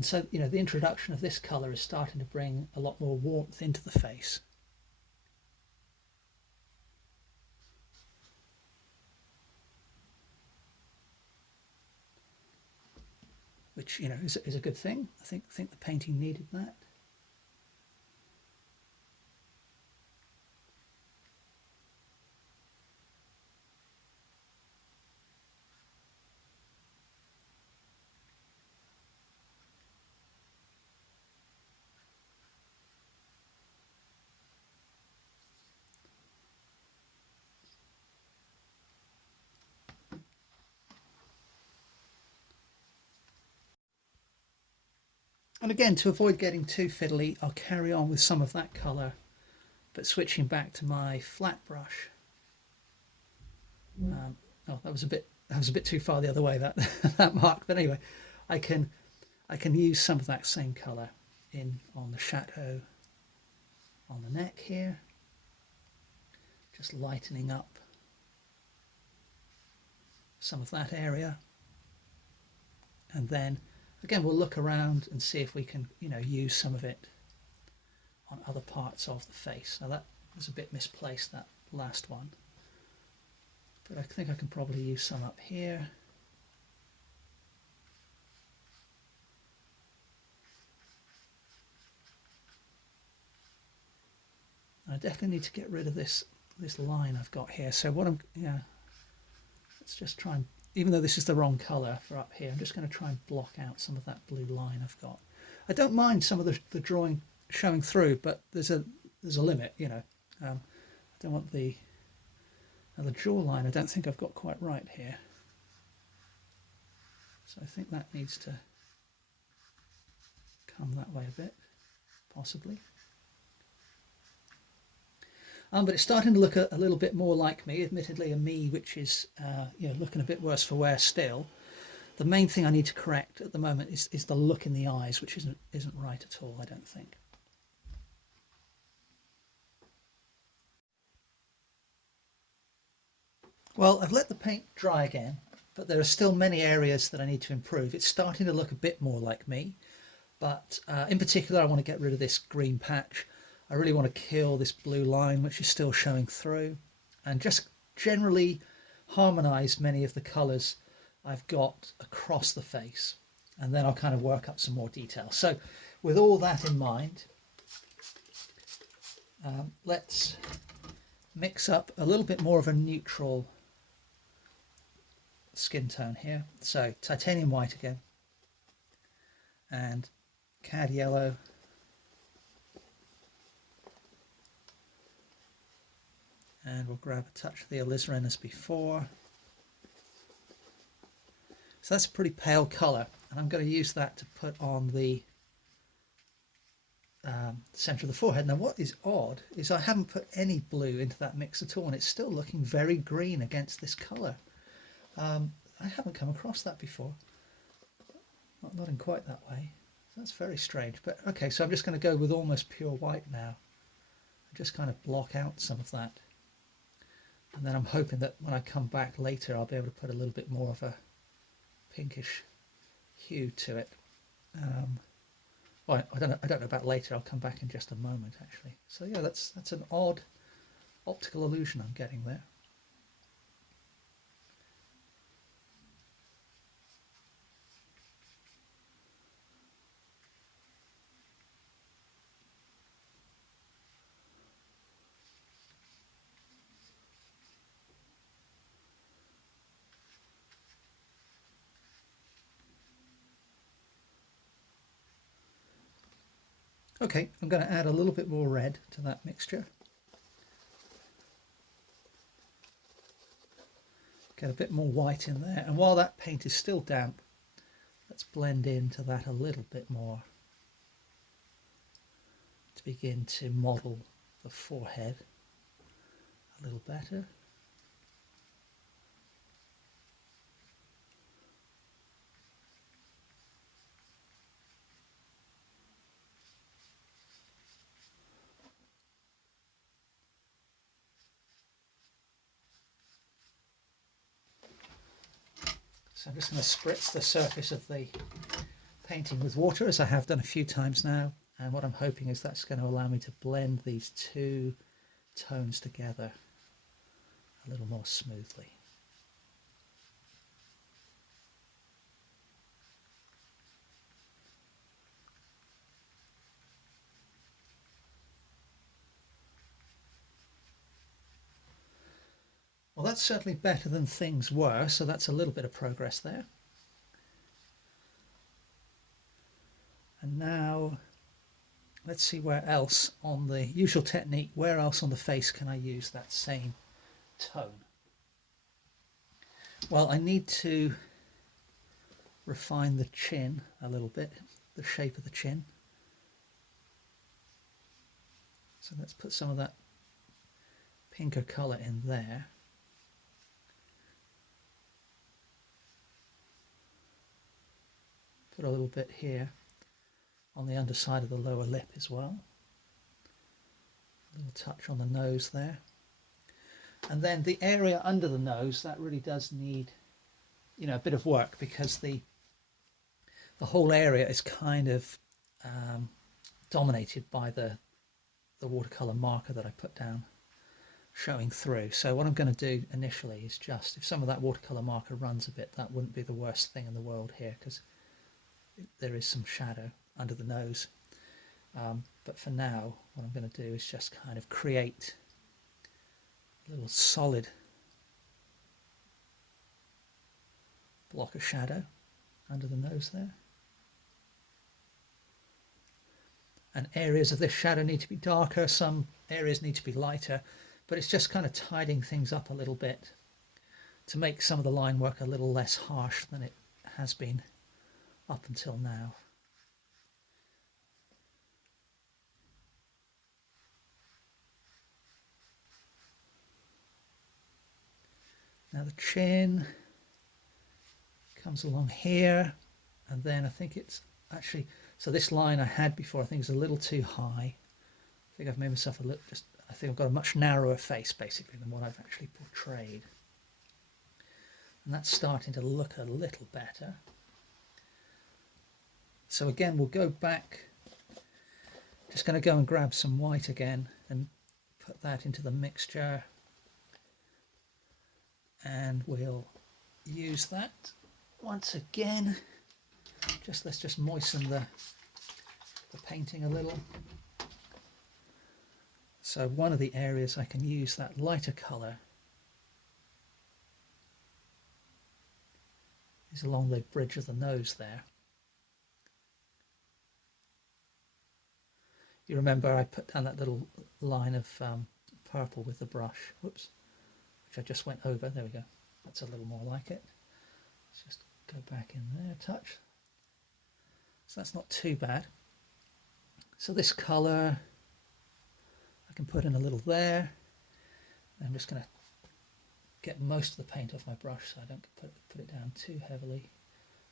And so, you know, the introduction of this colour is starting to bring a lot more warmth into the face. Which, you know, is a good thing. I think the painting needed that. And again, to avoid getting too fiddly, I'll carry on with some of that colour, but switching back to my flat brush. Oh, that was a bit too far the other way, that that mark. But anyway, I can use some of that same colour in on the chateau on the neck here, just lightening up some of that area, and then again we'll look around and see if we can, you know, use some of it on other parts of the face. Now that was a bit misplaced, that last one, but I think I can probably use some up here. I definitely need to get rid of this line I've got here. So what let's just try and, even though this is the wrong colour for up here, I'm just going to try and block out some of that blue line I've got. I don't mind some of the drawing showing through, but there's a limit, you know. I don't want the jawline, I don't think I've got quite right here. So I think that needs to come that way a bit, possibly. But it's starting to look a little bit more like me, admittedly a me which is you know, looking a bit worse for wear still. The main thing I need to correct at the moment is the look in the eyes, which isn't right at all, I don't think. Well, I've let the paint dry again, but there are still many areas that I need to improve. It's starting to look a bit more like me, but in particular I want to get rid of this green patch. I really want to kill this blue line which is still showing through, and just generally harmonize many of the colors I've got across the face, and then I'll kind of work up some more detail. So with all that in mind, let's mix up a little bit more of a neutral skin tone here. So titanium white again, and cad yellow, and we'll grab a touch of the alizarin as before. So that's a pretty pale colour, and I'm going to use that to put on the centre of the forehead. Now what is odd is I haven't put any blue into that mix at all, and it's still looking very green against this colour. I haven't come across that before, not in quite that way. That's very strange, but okay, so I'm just going to go with almost pure white now and just kind of block out some of that, and then I'm hoping that when I come back later I'll be able to put a little bit more of a pinkish hue to it. Well, I don't know about later. I'll come back in just a moment actually. So yeah, that's an odd optical illusion I'm getting there. Okay, I'm going to add a little bit more red to that mixture. Get a bit more white in there, and while that paint is still damp, let's blend into that a little bit more to begin to model the forehead a little better. So I'm just going to spritz the surface of the painting with water, as I have done a few times now, and what I'm hoping is that's going to allow me to blend these two tones together a little more smoothly. Well, that's certainly better than things were, so that's a little bit of progress there. And now let's see where else on the usual technique, where else on the face can I use that same tone? Well, I need to refine the chin a little bit, the shape of the chin. So let's put some of that pinker colour in there. Put a little bit here on the underside of the lower lip as well. A little touch on the nose there. And then the area under the nose, that really does need, a bit of work, because the whole area is kind of dominated by the watercolor marker that I put down showing through. So what I'm going to do initially is just, if some of that watercolor marker runs a bit, that wouldn't be the worst thing in the world here, because there is some shadow under the nose. But for now, what I'm going to do is just kind of create a little solid block of shadow under the nose there. And areas of this shadow need to be darker, some areas need to be lighter, but it's just kind of tidying things up a little bit to make some of the line work a little less harsh than it has been up until now. Now the chin comes along here, and then I think it's actually, so this line I had before I think is a little too high. I think I've made myself a little, I think I've got a much narrower face basically than what I've actually portrayed. And that's starting to look a little better. So again, we'll go back, just going to go and grab some white again and put that into the mixture, and we'll use that once again. Let's just moisten the painting a little. So one of the areas I can use that lighter colour is along the bridge of the nose there. You remember I put down that little line of purple with the brush, whoops, which I just went over. There we go. That's a little more like it. Let's just go back in there a touch. So that's not too bad. So this colour I can put in a little there. I'm just going to get most of the paint off my brush so I don't put it down too heavily.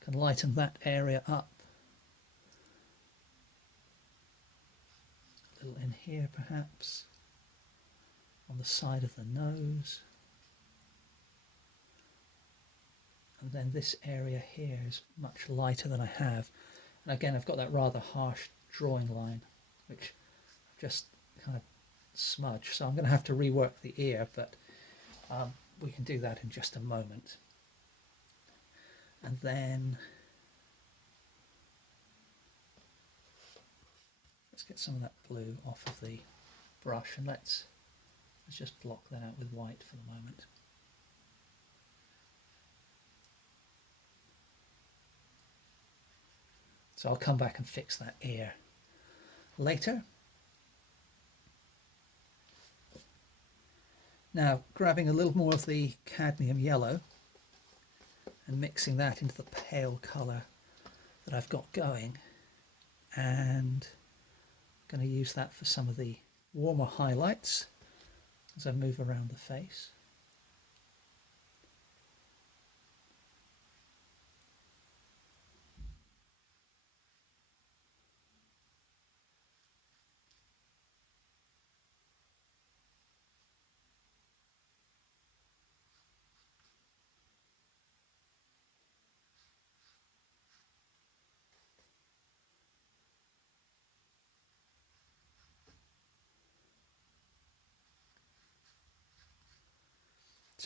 Can lighten that area up. A little in here perhaps, on the side of the nose. And then this area here is much lighter than I have. And again, I've got that rather harsh drawing line, which I've just kind of smudged. So I'm going to have to rework the ear, but we can do that in just a moment. And then let's get some of that blue off of the brush, and let's just block that out with white for the moment. So I'll come back and fix that ear later. Now, grabbing a little more of the cadmium yellow and mixing that into the pale colour that I've got going, and I'm going to use that for some of the warmer highlights as I move around the face.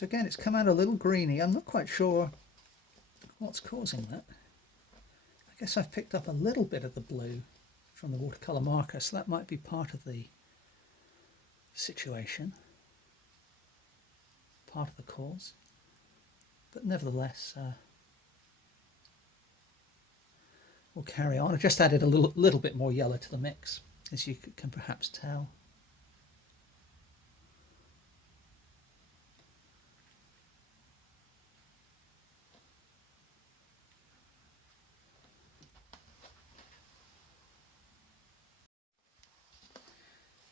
So again, it's come out a little greeny. I'm not quite sure what's causing that. I guess I've picked up a little bit of the blue from the watercolour marker, so that might be part of the situation, part of the cause. But nevertheless, we'll carry on. I just added a little bit more yellow to the mix, as you can perhaps tell.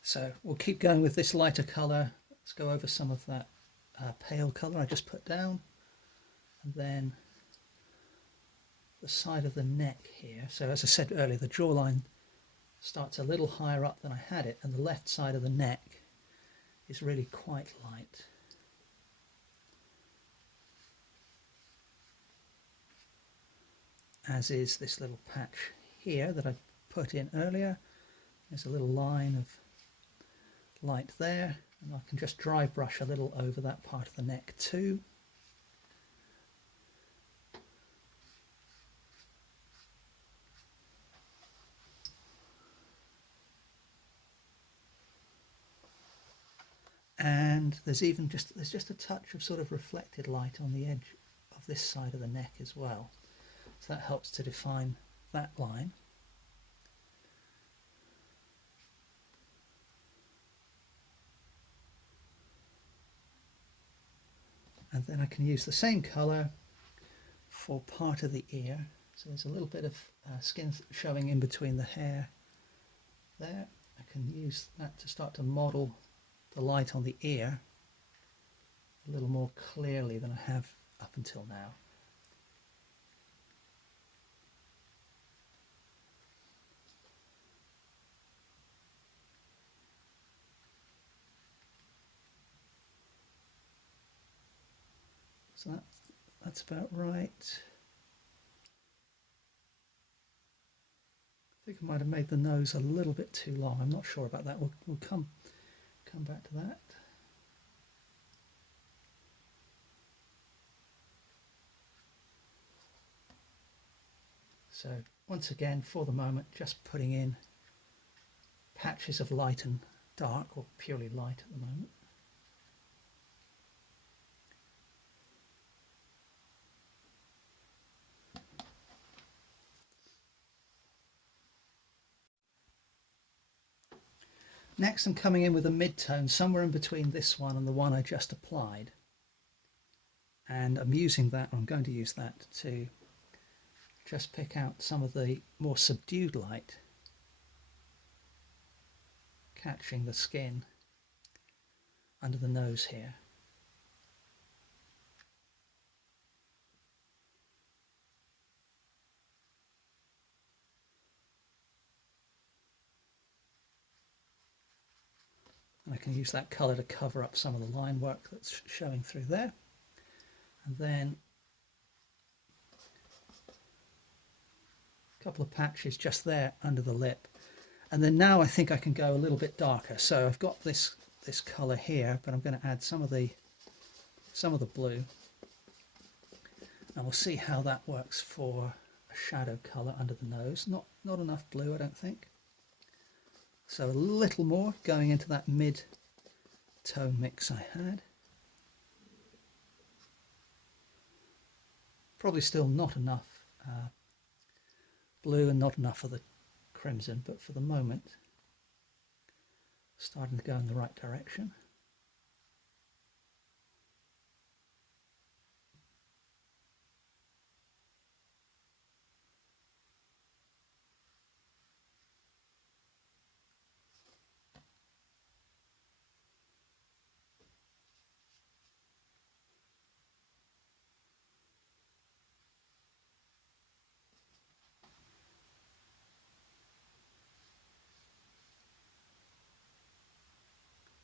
So we'll keep going with this lighter colour. Let's go over some of that pale colour I just put down, and then the side of the neck here. So as I said earlier, the jawline starts a little higher up than I had it, and the left side of the neck is really quite light. As is this little patch here that I put in earlier. There's a little line of light there, and I can just dry brush a little over that part of the neck too. And there's just a touch of sort of reflected light on the edge of this side of the neck as well, so that helps to define that line. And then I can use the same colour for part of the ear. So there's a little bit of skin showing in between the hair there. I can use that to start to model the light on the ear a little more clearly than I have up until now. So that's about right. I think I might have made the nose a little bit too long. I'm not sure about that. We'll come back to that. So once again, for the moment, just putting in patches of light and dark, or purely light at the moment. Next, I'm coming in with a mid-tone, somewhere in between this one and the one I just applied. And I'm going to use that to just pick out some of the more subdued light, catching the skin under the nose here. And I can use that colour to cover up some of the line work that's showing through there. And then a couple of patches just there under the lip. And then now I think I can go a little bit darker. So I've got this colour here, but I'm going to add some of the blue. And we'll see how that works for a shadow colour under the nose. Not enough blue, I don't think. So a little more going into that mid-tone mix I had. Probably still not enough blue and not enough of the crimson, but for the moment starting to go in the right direction.